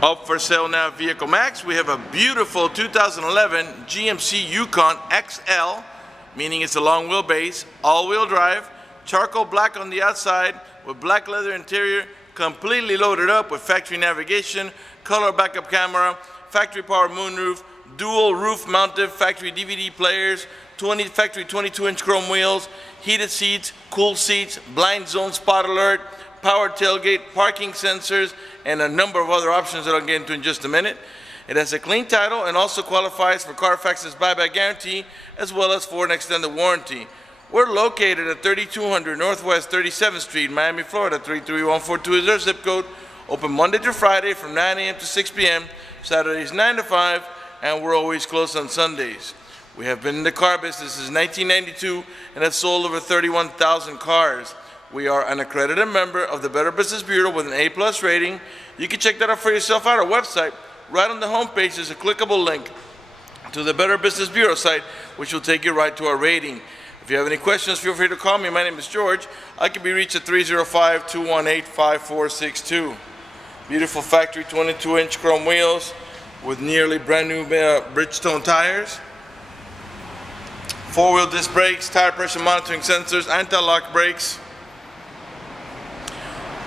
Up for sale now, Vehiclemax. We have a beautiful 2011 GMC Yukon XL, meaning it's a long wheelbase, all-wheel drive, charcoal black on the outside with black leather interior, completely loaded up with factory navigation, color backup camera, factory power moonroof, dual roof mounted factory DVD players, factory 22-inch chrome wheels, heated seats, cool seats, blind zone spot alert, power tailgate, parking sensors, and a number of other options that I'll get into in just a minute. It has a clean title and also qualifies for Carfax's buyback guarantee as well as for an extended warranty. We're located at 3200 Northwest 37th Street, Miami, Florida, 33142 is our zip code. Open Monday through Friday from 9 a.m. to 6 p.m., Saturdays 9 to 5, and we're always closed on Sundays. We have been in the car business since 1992 and have sold over 31,000 cars. We are an accredited member of the Better Business Bureau with an A+ rating. You can check that out for yourself at our website. Right on the homepage is a clickable link to the Better Business Bureau site, which will take you right to our rating. If you have any questions, feel free to call me. My name is George. I can be reached at 305-218-5462. Beautiful factory 22-inch chrome wheels with nearly brand new Bridgestone tires. Four-wheel disc brakes, tire pressure monitoring sensors, anti-lock brakes.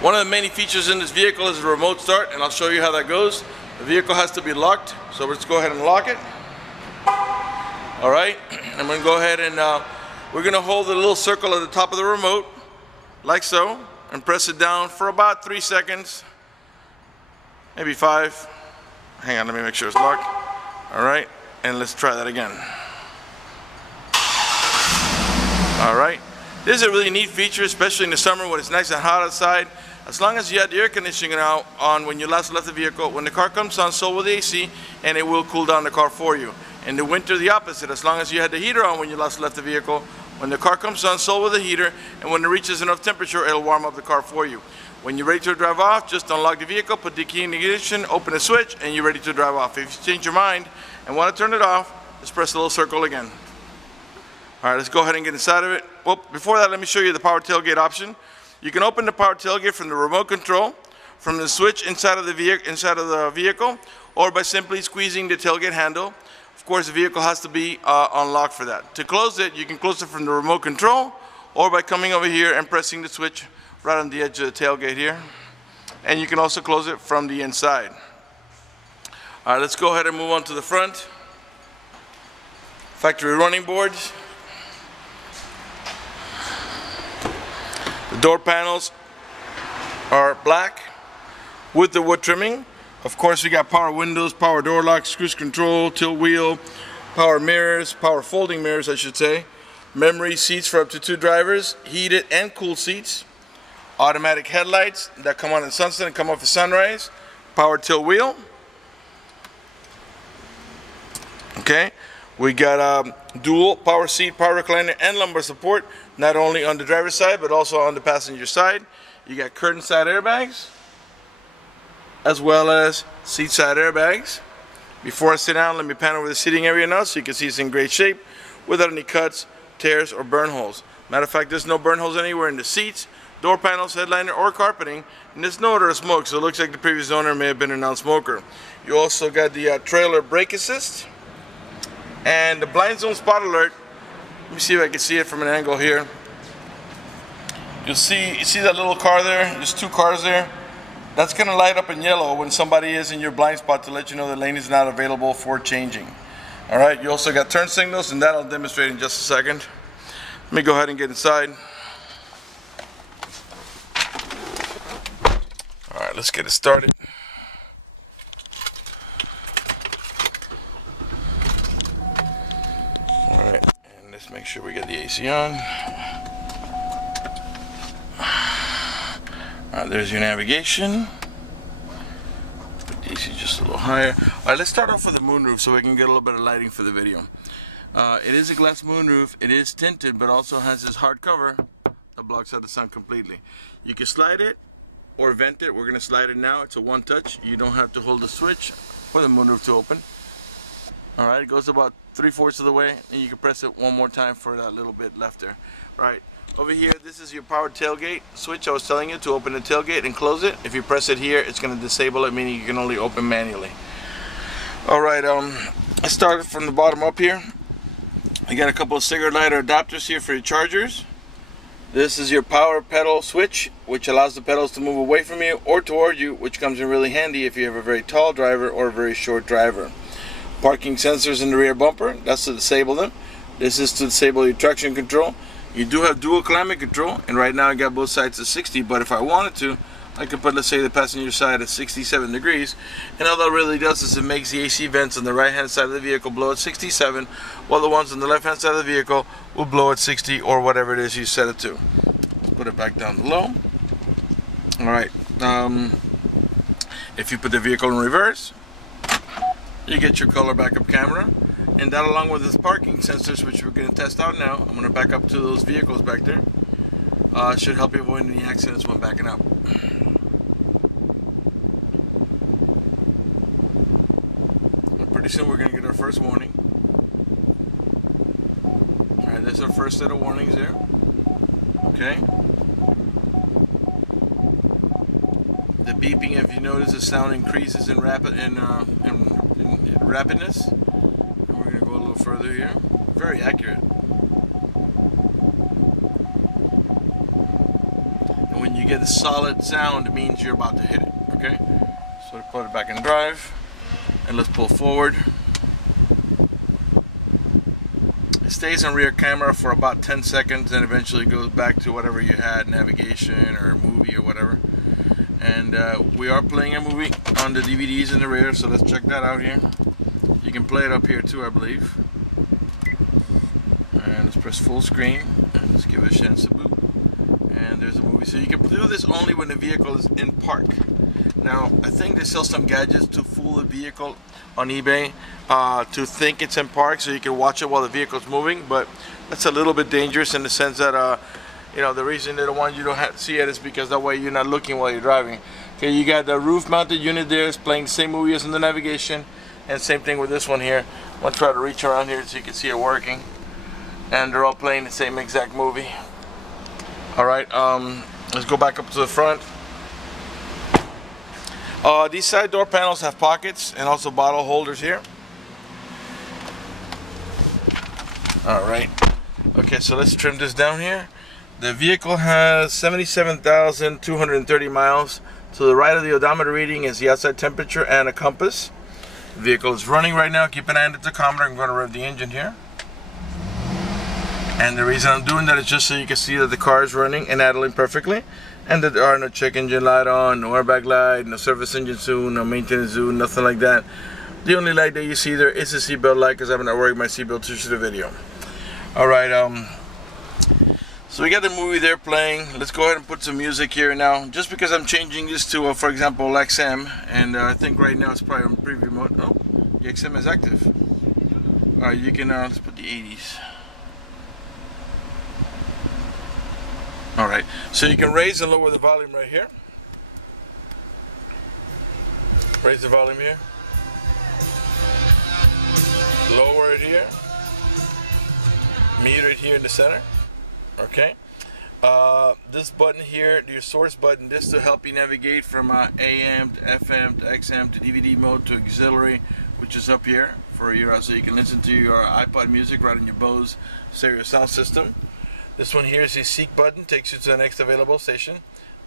One of the many features in this vehicle is a remote start, and I'll show you how that goes. The vehicle has to be locked, so let's go ahead and lock it. Alright, I'm going to go ahead and we're going to hold the little circle at the top of the remote, like so, and press it down for about 3 seconds, maybe 5. Hang on, let me make sure it's locked. Alright, and let's try that again. Alright, this is a really neat feature, especially in the summer when it's nice and hot outside. As long as you had the air conditioning on when you last left the vehicle, when the car comes on, so will the AC, and it will cool down the car for you. In the winter, the opposite. As long as you had the heater on when you last left the vehicle, when the car comes on, so will the heater, and when it reaches enough temperature, it'll warm up the car for you. When you're ready to drive off, just unlock the vehicle, put the key in the ignition, open the switch, and you're ready to drive off. If you change your mind and want to turn it off, just press the little circle again. Alright, let's go ahead and get inside of it. Well, before that, let me show you the power tailgate option. You can open the power tailgate from the remote control, from the switch inside of the vehicle, or by simply squeezing the tailgate handle. Of course, the vehicle has to be unlocked for that. To close it, you can close it from the remote control, or by coming over here and pressing the switch right on the edge of the tailgate here. And you can also close it from the inside. All right, let's go ahead and move on to the front. Factory running boards. The door panels are black with the wood trimming. Of course, we got power windows, power door locks, cruise control, tilt wheel, power mirrors, power folding mirrors, I should say. Memory seats for up to 2 drivers, heated and cool seats. Automatic headlights that come on at sunset and come off at sunrise. Power tilt wheel. Okay, we got dual power seat, power recliner, and lumbar support, not only on the driver's side but also on the passenger side. You got curtain side airbags as well as seat side airbags. Before I sit down, let me pan over the seating area now so you can see it's in great shape without any cuts, tears, or burn holes. Matter of fact, there's no burn holes anywhere in the seats, door panels, headliner, or carpeting, and there's no odor of smoke, so it looks like the previous owner may have been a non-smoker. You also got the trailer brake assist and the blind zone spot alert. Let me see if I can see it from an angle here. You see that little car there? There's 2 cars there. That's going to light up in yellow when somebody is in your blind spot to let you know the lane is not available for changing. Alright, you also got turn signals, and that I'll demonstrate in just a second. Let me go ahead and get inside. Alright, let's get it started. Alright, and let's make sure we get the AC on. There's your navigation. Put the AC just a little higher. Alright, let's start off with the moonroof so we can get a little bit of lighting for the video. It is a glass moonroof. It is tinted, but also has this hard cover that blocks out the sun completely. You can slide it or vent it. We're going to slide it now. It's a one touch. You don't have to hold the switch for the moonroof to open. Alright, it goes about 3/4 of the way, and you can press it one more time for that little bit left there. Right. Over here, this is your power tailgate switch I was telling you to open the tailgate and close it. If you press it here, it's going to disable it, meaning you can only open manually. Alright, I started from the bottom up here. You got a couple of cigarette lighter adapters here for your chargers. This is your power pedal switch, which allows the pedals to move away from you or toward you, which comes in really handy if you have a very tall driver or a very short driver. Parking sensors in the rear bumper, that's to disable them. This is to disable your traction control. You do have dual climate control, and right now I got both sides at 60, but if I wanted to, I could put, let's say, the passenger side at 67 degrees, and all that really does is it makes the AC vents on the right hand side of the vehicle blow at 67, while the ones on the left hand side of the vehicle will blow at 60 or whatever it is you set it to. Let's put it back down low. Alright, if you put the vehicle in reverse, you get your color backup camera, and that, along with the parking sensors, which we're going to test out now, I'm going to back up to those vehicles back there, should help you avoid any accidents when backing up. Pretty soon we're going to get our first warning. Alright, that's our first set of warnings there. Okay. The beeping, if you notice, the sound increases in rapidness. And we're going to go a little further here. Very accurate. And when you get a solid sound, it means you're about to hit it. Okay? So we put it back in drive. And let's pull forward. It stays on rear camera for about 10 seconds and eventually goes back to whatever you had, navigation or movie or whatever. And we are playing a movie on the DVDs in the rear, so let's check that out here. You can play it up here too, I believe. And let's press full screen and let's give it a chance to boot. And there's a movie. So you can do this only when the vehicle is in park. Now, I think they sell some gadgets to fool the vehicle on eBay to think it's in park, so you can watch it while the vehicle's moving, but that's a little bit dangerous in the sense that, you know, the reason they don't want you to see it is because that way you're not looking while you're driving. Okay, you got the roof-mounted unit there, it's playing the same movie as in the navigation, and same thing with this one here. I'm going to try to reach around here so you can see it working, and they're all playing the same exact movie. Alright, let's go back up to the front. These side door panels have pockets and also bottle holders here. Alright, okay, so let's trim this down here. The vehicle has 77,230 miles. To the right of the odometer reading is the outside temperature and a compass. The vehicle is running right now. Keep an eye on the tachometer. I'm going to rev the engine here. And the reason I'm doing that is just so you can see that the car is running and idling perfectly, and that there are no check engine light on, no airbag light, no service engine zoom, no maintenance zoom, nothing like that. The only light that you see there is the seatbelt light, because I'm not wearing my seatbelt to shoot the video. Alright, so we got the movie there playing. Let's go ahead and put some music here now. Just because I'm changing this to, for example, XM, and I think right now it's probably on preview mode. Oh, the XM is active. Alright, you can, let's put the 80s. Alright, so you can raise and lower the volume right here. Raise the volume here. Lower it here. Mute it here in the center. Okay. This button here, your source button, this to help you navigate from AM to FM to XM to DVD mode to auxiliary, which is up here for your, so you can listen to your iPod music right on your Bose stereo sound system. This one here is the seek button, takes you to the next available station.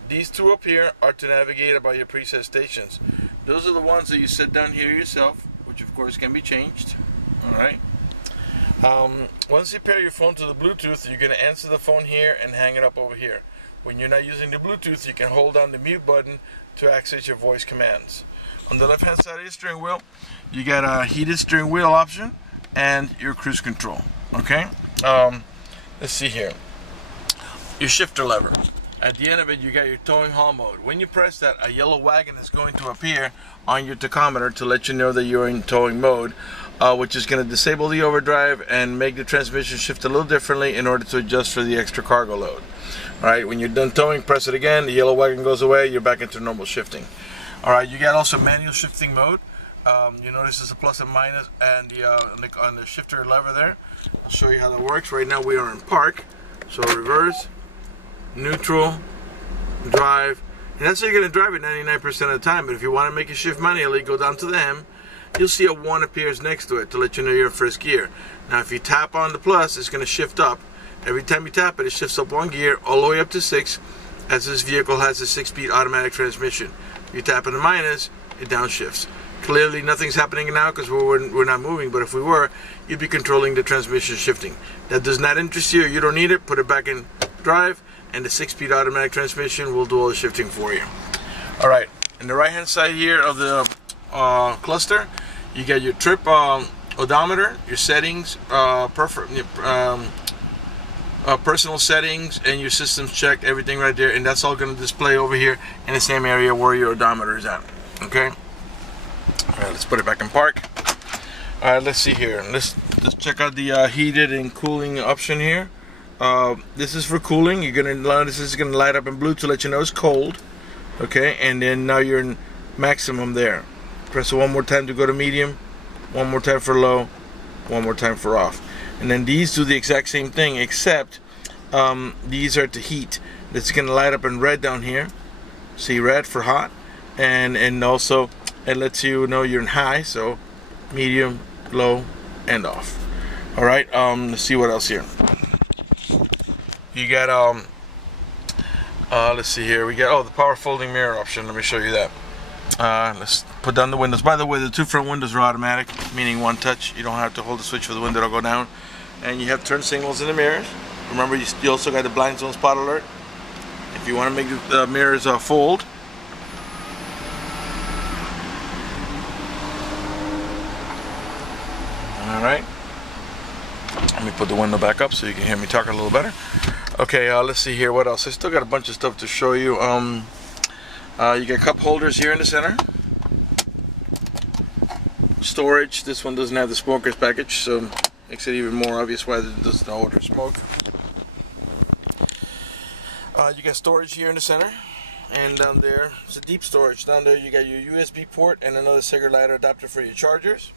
These two up here are to navigate about your preset stations. Those are the ones that you set down here yourself, which of course can be changed. Alright. Once you pair your phone to the Bluetooth, you're going to answer the phone here and hang it up over here. When you're not using the Bluetooth, you can hold down the mute button to access your voice commands. On the left hand side of your steering wheel, you got a heated steering wheel option and your cruise control. Okay. Let's see here. Your shifter lever. At the end of it, you got your towing haul mode. When you press that, a yellow wagon is going to appear on your tachometer to let you know that you're in towing mode, which is going to disable the overdrive and make the transmission shift a little differently in order to adjust for the extra cargo load. Alright, when you're done towing, press it again, the yellow wagon goes away, you're back into normal shifting. Alright, you got also manual shifting mode. You notice there's a plus and minus and on the shifter lever there. I'll show you how that works. Right now we are in park, so reverse, neutral, drive, and that's how you're going to drive it 99% of the time. But if you want to make it shift manually, go down to the M. You'll see a 1 appears next to it to let you know you're in first gear. Now if you tap on the plus, it's going to shift up. Every time you tap it, it shifts up 1 gear all the way up to 6, as this vehicle has a 6-speed automatic transmission. If you tap on the minus, it downshifts. Clearly nothing's happening now because we're not moving, but if we were, you'd be controlling the transmission shifting. That does not interest you, you don't need it, put it back in drive, and the 6-speed automatic transmission will do all the shifting for you. Alright, in the right hand side here of the cluster, you got your trip odometer, your settings, personal settings, and your systems checked, everything right there, and that's all going to display over here in the same area where your odometer is at. Okay. Alright, let's put it back in park. Alright, let's see here. Let's check out the heated and cooling option here. This is for cooling. You're gonna notice this is gonna light up in blue to let you know it's cold. Okay, and then now you're in maximum there. Press it one more time to go to medium, one more time for low, one more time for off. And then these do the exact same thing, except these are to heat. It's gonna light up in red down here. See, red for hot, and also it lets you know you're in high, so medium, low, and off. All right, let's see what else here. You got let's see here. We got the power folding mirror option. Let me show you that. Let's put down the windows. By the way, the 2 front windows are automatic, meaning one touch. You don't have to hold the switch for the window to go down. And you have turn signals in the mirrors. Remember, you also got the blind zone spot alert. If you want to make the mirrors fold. Alright, let me put the window back up so you can hear me talk a little better. Okay, let's see here, what else? I still got a bunch of stuff to show you. You got cup holders here in the center. Storage, this one doesn't have the smoker's package, so makes it even more obvious why it doesn't order smoke. You got storage here in the center, and down there, it's a deep storage. Down there you got your USB port and another cigarette lighter adapter for your chargers.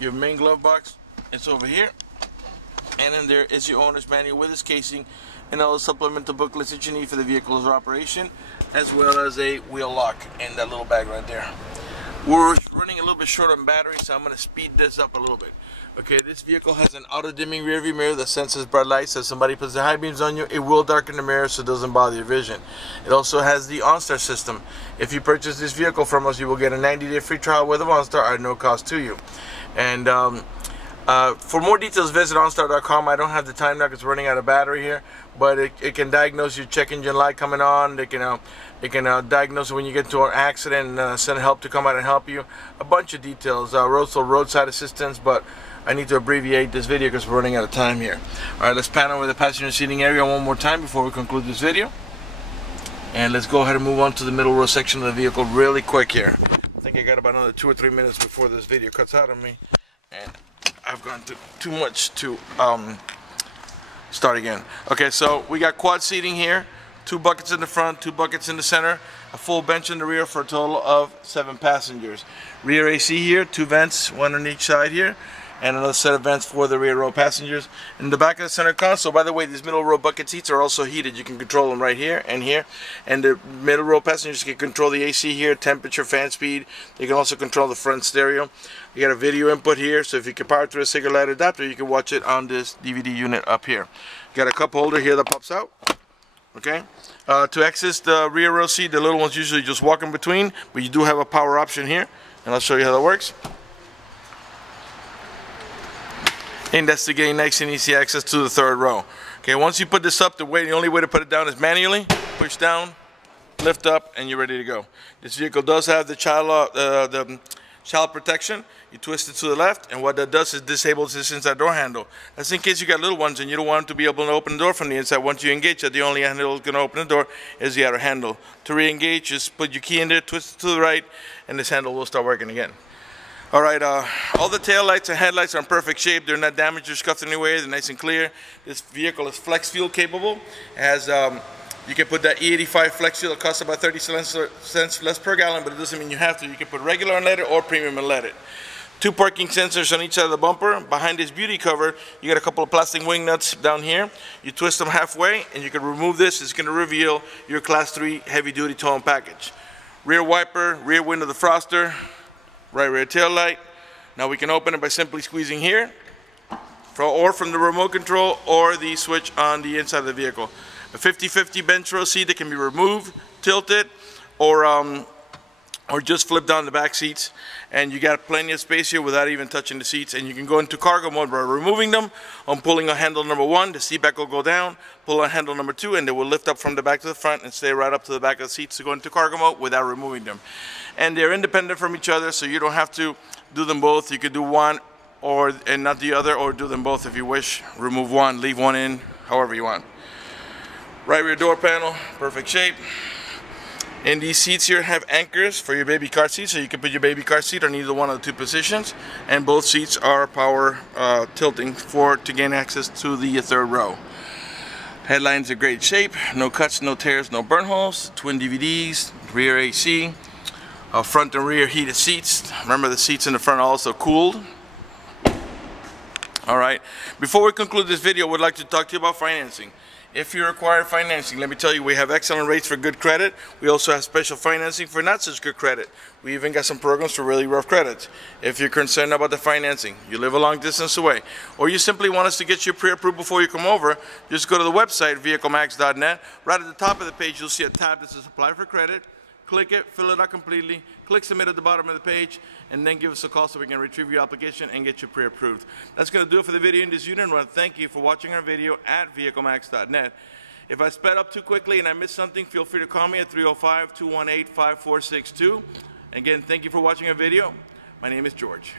Your main glove box, it's over here, and in there is your owner's manual with its casing and all the supplemental booklets that you need for the vehicle's operation, as well as a wheel lock in that little bag right there. We're running a little bit short on battery, so I'm going to speed this up a little bit. Okay, this vehicle has an auto-dimming rearview mirror that senses bright lights. So if somebody puts the high beams on you, it will darken the mirror so it doesn't bother your vision. It also has the OnStar system. If you purchase this vehicle from us, you will get a 90-day free trial with OnStar at no cost to you. And for more details, visit OnStar.com. I don't have the time now because we're running out of battery here, but it can diagnose your check engine light coming on. It can diagnose when you get into an accident and send help to come out and help you. A bunch of details. Also roadside assistance, but I need to abbreviate this video because we're running out of time here. Alright, let's pan over the passenger seating area one more time before we conclude this video. And let's go ahead and move on to the middle row section of the vehicle really quick here. I think I got about another 2 or 3 minutes before this video cuts out on me, and I've gone through too much to start again. Okay, so we got quad seating here, 2 buckets in the front, 2 buckets in the center, a full bench in the rear for a total of 7 passengers. Rear AC here, 2 vents, 1 on each side here, and another set of vents for the rear row passengers. In the back of the center console, by the way, these middle row bucket seats are also heated. You can control them right here and here. And the middle row passengers can control the AC here, temperature, fan speed. You can also control the front stereo. You got a video input here, so if you can power through a cigarette light adapter, you can watch it on this DVD unit up here. You got a cup holder here that pops out. Okay. To access the rear row seat, the little ones usually just walk in between, but you do have a power option here, and I'll show you how that works. And that's to gain nice and easy access to the 3rd row. Okay, once you put this up, the only way to put it down is manually. Push down, lift up, and you're ready to go. This vehicle does have the child protection. You twist it to the left, and what that does is disables this inside door handle. That's in case you got little ones and you don't want them to be able to open the door from the inside. Once you engage it, the only handle that's going to open the door is the other handle. To re-engage, just put your key in there, twist it to the right, and this handle will start working again. Alright, all the tail lights and headlights are in perfect shape. They're not damaged or scuffed anyway. They're nice and clear. This vehicle is flex fuel capable. It has You can put that E85 Flex Seal. It costs about 30 cents less per gallon, but it doesn't mean you have to. You can put regular unleaded or premium unleaded. 2 parking sensors on each side of the bumper. Behind this beauty cover, you got a couple of plastic wing nuts down here. You twist them halfway, and you can remove this. It's going to reveal your Class 3 heavy-duty towing package. Rear wiper, rear window defroster, right rear tail light. Now we can open it by simply squeezing here, or from the remote control, or the switch on the inside of the vehicle. A 50-50 bench row seat that can be removed, tilted, or just flip down the back seats, and you got plenty of space here without even touching the seats. And you can go into cargo mode by removing them. On pulling on handle number 1, the seat back will go down. Pull on handle number 2, and they will lift up from the back to the front and stay right up to the back of the seats to go into cargo mode without removing them. And they're independent from each other, so you don't have to do them both. You could do one and not the other, or do them both if you wish. Remove one, leave one in, however you want. Right rear door panel, perfect shape. And these seats here have anchors for your baby car seat, so you can put your baby car seat on either one of the 2 positions. And both seats are power tilting to gain access to the 3rd row. Headlines are great shape, no cuts, no tears, no burn holes. Twin DVDs, rear AC, front and rear heated seats. Remember, the seats in the front are also cooled. Alright, before we conclude this video, we'd like to talk to you about financing. If you require financing, let me tell you, we have excellent rates for good credit. We also have special financing for not such good credit. We even got some programs for really rough credits. If you're concerned about the financing, you live a long distance away, or you simply want us to get you pre-approved before you come over, just go to the website, vehiclemax.net. Right at the top of the page, you'll see a tab that says Apply for Credit. Click it, fill it out completely, click Submit at the bottom of the page, and then give us a call so we can retrieve your application and get you pre-approved. That's going to do it for the video in this unit. I want to thank you for watching our video at vehiclemax.net. If I sped up too quickly and I missed something, feel free to call me at 305-218-5462. Again, thank you for watching our video. My name is George.